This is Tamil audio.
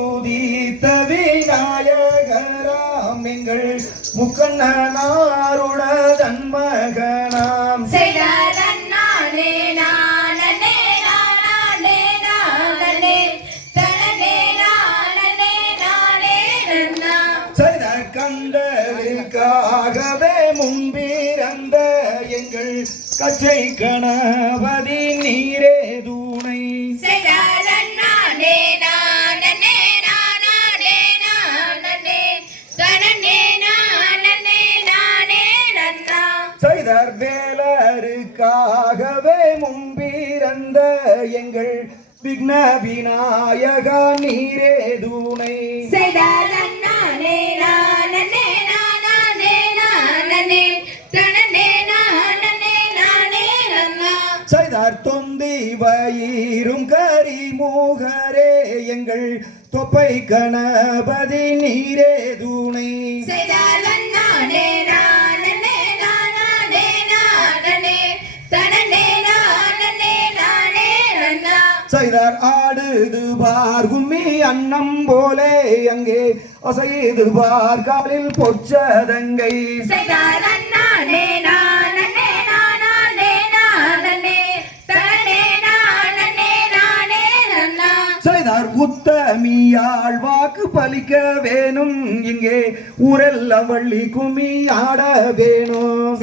உதித்த விநாயகராம் எங்கள் முக்கண்ணனாருட தன்மகனாம் கண்டலுக்காகவே முன்பிறந்த எங்கள் கச்சை கணபதி நீர் வேலருக்காகவே முன்பிறந்த எங்கள் விக்ன விநாயகா நீரே தூணை. தொந்தி வயிறும் கரிமூகரே எங்கள் தொப்பை கணபதி நீரே தூணை. செய்தார். ஆடுது பார் கும்மி அன்னம் போலே அங்கே. அசைது பார் காலில் பொச்சதங்கை செய்தார் உத்தமியாள் வாக்கு பலிக்க வேணும். இங்கே ஊரெல்ல வள்ளி கும்மி ஆட வேணும்.